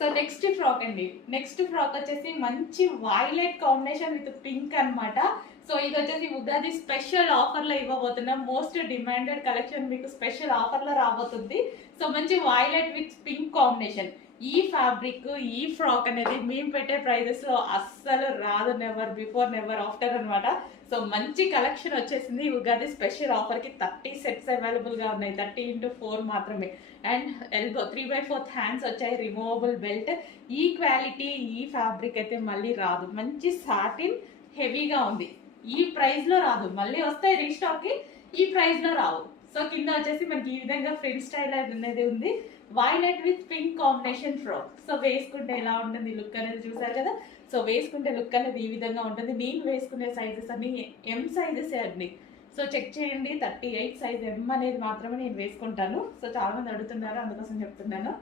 So next frock అండి. Next frock వచ్చేసి మంచి వైలెట్ కాంబినేషన్ విత్ పింక్ అన్నమాట. సో ఇది వచ్చేసి ఉగాది స్పెషల్ ఆఫర్ లో ఇవ్వబోతున్నాం. మోస్ట్ డిమాండెడ్ కలెక్షన్ మీకు స్పెషల్ ఆఫర్ లో రాబోతుంది. సో మంచి వైలెట్ విత్ పింక్ కాంబినేషన్. ఈ ఫ్యాబ్రిక్, ఈ ఫ్రాక్ అనేది మేము పెట్టే ప్రైజెస్ లో అస్సలు రాదు. నెవర్ బిఫోర్ నెవర్ ఆఫ్టర్ అన్నమాట. సో మంచి కలెక్షన్ వచ్చేసింది. ఉగాది స్పెషల్ ఆఫర్ కి 30 సెట్స్ అవైలబుల్ గా ఉన్నాయి. 30x4 మాత్రమే. అండ్ ఎల్బో 3/4 హ్యాండ్స్ వచ్చాయి. Removable belt. ఈ క్వాలిటీ, ఈ ఫ్యాబ్రిక్ అయితే మళ్ళీ రాదు. మంచి సాటిన్ హెవీగా ఉంది. ఈ ప్రైస్ లో రాదు. మళ్ళీ వస్తాయి రీస్టాక్ కి, ఈ ప్రైస్ లో రావు. సో కింద వచ్చేసి మనకి ఈ విధంగా ఫ్రిల్ స్టైల్ అనేది ఉంది. Violet with pink combination frock. So వేసుకుంటే ఎలా ఉంటుంది లుక్ అనేది చూసారు కదా. సో వేసుకుంటే లుక్ అనేది ఈ విధంగా ఉంటుంది. నేను వేసుకునే సైజెస్ అన్ని ఎం సైజెస్ అండి. సో చెక్ చేయండి. 38 సైజ్ ఎం అనేది మాత్రమే నేను వేసుకుంటాను. సో చాలా మంది అడుగుతున్నారు, అందుకోసం చెప్తున్నాను.